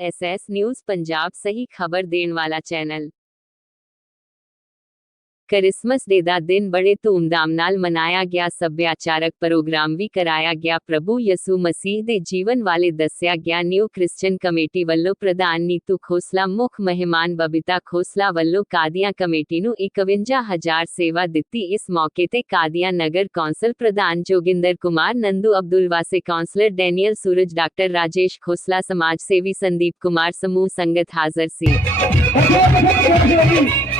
S S news Punjab सही खबर देने वाला चैनल। क्रिसमस डे का दिन बड़े धूमधाम मनाया गया, सभ्याचारक प्रोग्राम भी कराया गया। प्रभु यसु मसीह दे जीवन वाले दसया गया, न्यू क्रिश्चियन कमेटी वालों प्रधान नीतू खोसला, मुख मेहमान बबीता खोसला वालों कादिया कमेटी नु इकवंजा हज़ार सेवा दिती इस मौके ते कादिया नगर कौंसल प्रधान Joginder Kumar, Nandu Abdul Wase councillor Daniel Suraj, doctor Rajesh Khosla समाज सेवी संदीप कुमार समूह संगत हाजिर सी।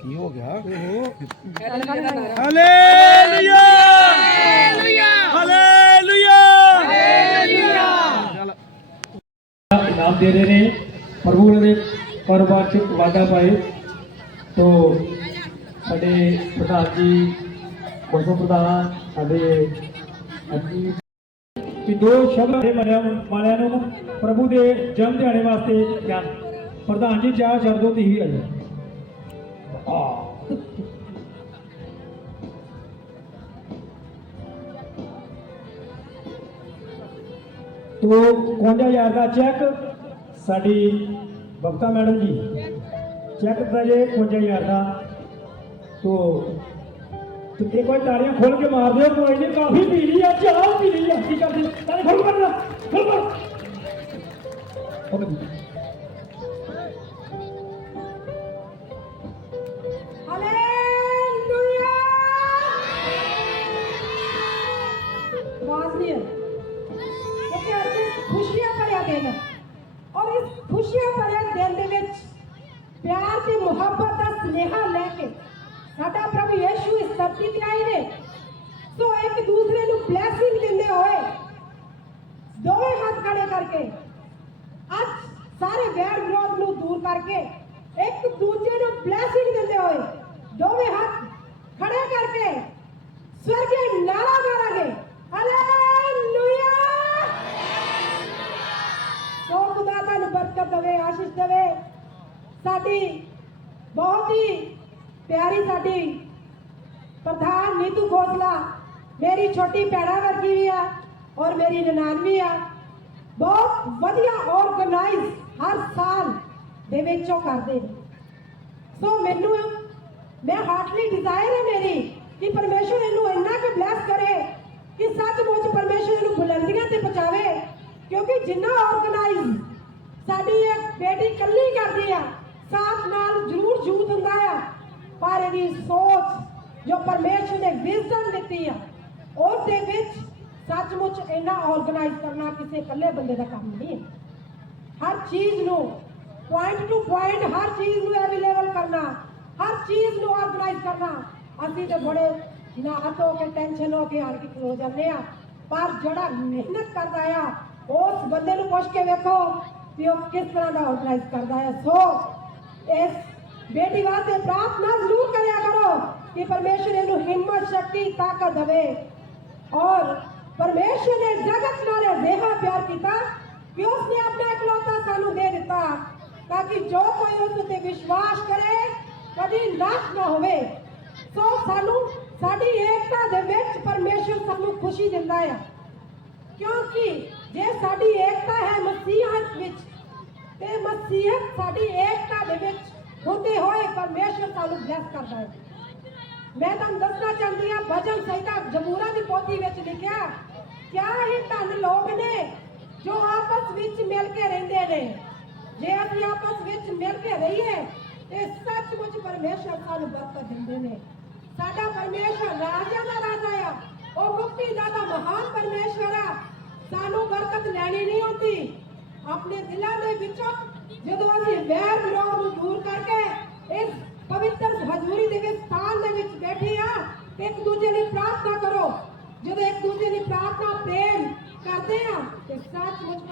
ਕੀ ਹੋ ਗਿਆ? ਹਾਲੇਲੂਇਆ। ਹਾਲੇਲੂਇਆ। ਹਾਲੇਲੂਇਆ। ਨਾਮ ਦੇ ਰਹੇ ਨੇ ਪ੍ਰਭੂ ਨੇ ਕਾਰੋਬਾਰ ਚ ਵਾਦਾ ਪਾਏ ਤੋਂ ਸਾਡੇ ਪ੍ਰਧਾਨ ਜੀ ਕੋਸੋ ਪ੍ਰਧਾਨ ਸਾਡੇ ਦੋ ਸ਼ਬਦ ਵਾਲਿਆਂ ਨੂੰ ਪ੍ਰਭੂ ਦੇ ਜਨਮ ਦਿਹਾੜੇ ਵਾਸਤੇ ਪ੍ਰਧਾਨ ਜੀ ਚਾਹ ਸ਼ਬਦੋਂ ਹੀ ਆਈ ਜਾ ਤੋ 51000 ਦਾ ਚੈੱਕ ਸਾਡੀ ਬਬਤਾ ਮੈਡਮ ਜੀ ਚੈੱਕ ਦਿੱਤਾ ਜੇ 51000 ਦਾ ਤੋ ਤੇ ਇੱਕ ਵਾਰ ਤਾੜੀਆਂ ਖੋਲ ਕੇ ਮਾਰ ਦਿਓ ਕੋਈ ਨਹੀਂ ਕਾਫੀ ਪੀ ਲਈ ਆ ਚਾਹ ਪੀ ਲਈ ਆ ਕੀ ਕਰਦੇ ਤਾੜੀ ਖੋਲ ਕਰ ਖੋਲ ਕਰ ਪਿਆਰ ਤੇ ਮੁਹੱਬਤ ਦਾ ਸੁਨੇਹਾ ਲੈ ਕੇ ਸਾਡਾ ਪ੍ਰਭੂ ਯੀਸ਼ੂ ਇਸ ਧਰਤੀ ਤੇ ਆਏ ਨੇ ਸੋ ਇੱਕ ਦੂਸਰੇ ਨੂੰ ਬਲੇਸਿੰਗ ਦਿੰਦੇ ਹੋਏ ਦੋਵੇਂ ਹੱਥ ਖੜੇ ਕਰਕੇ ਅੱਜ ਸਾਰੇ ਵੈਰ ਵਿਰੋਧ ਨੂੰ ਦੂਰ ਕਰਕੇ ਇੱਕ ਦੂਜੇ ਨੂੰ ਬਲੇਸਿੰਗ ਦਿੰਦੇ ਹੋਏ ਦੋਵੇਂ ਹੱਥ ਖੜੇ ਕਰਕੇ ਸਵਰਗੀ ਨਾਰਾ ਮਾਰਾਂਗੇ ਹਾਲੇਲੂਇਆ ਸੋ ਖੁਦਾ ਤੁਹਾਨੂੰ ਬਰਕਤ ਦੇਵੇ ਆਸ਼ੀਸ਼ ਦੇਵੇ ਸਾਡੀ ਬਹੁਤ ਹੀ ਪਿਆਰੀ ਸਾਡੀ ਪ੍ਰਧਾਨ ਨੀਤੂ ਖੋਸਲਾ, ਮੇਰੀ ਛੋਟੀ ਭੈਣਾ ਵਰਗੀ ਵੀ ਆ ਔਰ ਮੇਰੀ ਨਨਾਣ ਵੀ ਆ। ਬਹੁਤ ਵਧੀਆ ਆਰਗੇਨਾਈਜ਼ ਹਰ ਸਾਲ ਦੇ ਵਿੱਚ ਕਰਦੇ ਨੇ। ਸੋ ਮੈਨੂੰ, ਮੈਂ ਹਾਰਟਲੀ ਡਿਜ਼ਾਇਰ ਹੈ ਮੇਰੀ ਕਿ ਪਰਮੇਸ਼ਰ ਇਹਨੂੰ ਇੰਨਾ ਕਿ ਬਲੈਸ ਕਰੇ ਕਿ ਸੱਚਮੁੱਚ ਪਰਮੇਸ਼ਰ ਇਹਨੂੰ ਬੁਲੰਦੀਆਂ ਤੇ ਪਹੁੰਚਾਵੇ, ਕਿਉਂਕਿ ਜਿੰਨਾ ਆਰਗੇਨਾਈਜ਼ ਸਾਡੀ ਇਹ ਬੇਟੀ ਕੱਲੀ ਕਰਦੀ ਆ ਸਾਥ ਨਾਲ ਜ਼ਰੂਰ ਜੂਤ ਹੁੰਦਾ ਆ ਪਰ ਇਹਦੀ ਸੋਚ ਜੋ ਪਰਮੇਸ਼ਰ ਨੇ ਵਿਜ਼ਡਮ ਦਿੱਤੀ ਆ ਉਸ ਦੇ ਵਿੱਚ ਸੱਚਮੁੱਚ ਇੰਨਾ ਆਰਗੇਨਾਈਜ਼ ਕਰਨਾ ਕਿਸੇ ਇਕੱਲੇ ਬੰਦੇ ਦਾ ਕੰਮ ਨਹੀਂ ਹੈ ਹਰ ਚੀਜ਼ ਨੂੰ ਪੁਆਇੰਟ ਟੂ ਪੁਆਇੰਟ ਹਰ ਚੀਜ਼ ਨੂੰ ਅਵੇਲੇਬਲ ਕਰਨਾ ਹਰ ਚੀਜ਼ ਨੂੰ ਆਰਗੇਨਾਈਜ਼ ਕਰਨਾ ਅਸੀਂ ਤੇ ਬੜੇ ਨਾ ਹੋ ਕੇ ਟੈਨਸ਼ਨ ਹੋ ਕੇ ਹਾਰ ਕੇ ਖਲੋ ਜਾਂਦੇ ਆ ਪਰ ਜਿਹੜਾ ਮਿਹਨਤ ਕਰਦਾ ਆ ਉਸ ਬੰਦੇ ਨੂੰ ਪੁੱਛ ਕੇ ਵੇਖੋ ਕਿ ਉਹ ਕਿਸ ਤਰ੍ਹਾਂ ਦਾ ਆਰਗੇਨਾਈਜ਼ ਕਰਦਾ ਆ ਸੋ ਇਸ ਬੇਟੀ ਵਾਸਤੇ ਪ੍ਰਾਰਥਨਾ ਜ਼ਰੂਰ ਕਰਿਆ ਕਰੋ ਕਿ ਪਰਮੇਸ਼ਰ ਇਹਨੂੰ ਹਿੰਮਤ ਸ਼ਕਤੀ ਤਾਕਤ ਦੇਵੇ ਔਰ ਪਰਮੇਸ਼ਰ ਨੇ ਜਗਤ ਨਾਲ ਅਜਿਹਾ ਪਿਆਰ ਕੀਤਾ ਕਿ ਉਸਨੇ ਆਪਣਾ ਇਕਲੌਤਾ ਸਾਨੂੰ ਦੇ ਦਿੱਤਾ ਤਾਂ ਕਿ ਜੋ ਕੋਈ ਉਸ ਉੱਤੇ ਵਿਸ਼ਵਾਸ ਕਰੇ ਕਦੀ ਨਾਸ਼ ਨਾ ਹੋਵੇ ਸੋ ਸਾਨੂੰ ਸਾਡੀ ਏਕਤਾ ਦੇ ਵਿੱਚ ਪਰਮੇਸ਼ਰ ਸਾਨੂੰ ਖੁਸ਼ੀ ਦਿੰਦਾ ਆ ਕਿਉਂਕਿ ਜੇ ਸਾਡੀ ਏਕਤਾ ਹੈ ਮਸੀਹਤ ਵਿੱਚ ਤੇ ਮਸੀਹਤ ਸਾਡੀ ਏਕਤਾ ਦੇ ਵਿੱਚ ਹੁੰਦੇ ਹੋਏ ਪਰਮੇਸ਼ਰ ਸਾਨੂੰ ਬਲੈਸ ਕਰਦਾ ਹੈ। ਮੈਂ ਤੁਹਾਨੂੰ ਦੱਸਣਾ ਚਾਹੁੰਦੀ ਹਾਂ, ਭਜਨ ਸੰਹਿਤਾ ਜਮੂਰਾ ਦੀ ਪੋਥੀ ਵਿੱਚ ਲਿਖਿਆ ਕਿਆ ਇਹ ਧਨ ਲੋਕ ਨੇ ਜੋ ਆਪਸ ਵਿੱਚ ਮਿਲ ਕੇ ਰਹਿੰਦੇ ਨੇ। ਜੇ ਅਸੀਂ ਆਪਸ ਵਿੱਚ ਮਿਲ ਕੇ ਰਹੀਏ, ਤੇ ਸੱਚਮੁੱਚ ਪਰਮੇਸ਼ਰ ਸਾਨੂੰ ਬਰਕਤ ਦਿੰਦੇ ਨੇ। ਸਾਡਾ ਪਰਮੇਸ਼ਰ ਰਾਜਾ ਦਾ ਰਾਜਾ ਆ, ਉਹ ਮੁਕਤੀ ਦਾ ਮਹਾਨ ਪਰਮੇਸ਼ਰ ਆ ਸਾਨੂੰ ਬਰਕਤ ਲੈਣੀ ਨਹੀਂ ਹੁੰਦੀ ਆਪਣੇ ਦਿਲਾਂ ਦੇ ਵਿੱਚੋਂ ਜਦੋਂ ਅਸੀਂ ਵੈਰ ਵਿਰੋਧ ਨੂੰ ਦੂਰ ਕਰਕੇ ਇਸ ਪਵਿੱਤਰ ਹਜ਼ੂਰੀ ਦੇ ਵਿੱਚ ਸਥਾਨ ਦੇ ਵਿੱਚ ਬੈਠੇ ਆ ਤੇ ਇੱਕ ਦੂਜੇ ਲਈ ਪ੍ਰਾਰਥਨਾ ਕਰੋ। ਜਦੋਂ ਇੱਕ ਦੂਜੇ ਲਈ ਪ੍ਰਾਰਥਨਾ ਪ੍ਰੇਮ ਕਰਦੇ ਆ ਤੇ ਸੱਚਮੁੱਚ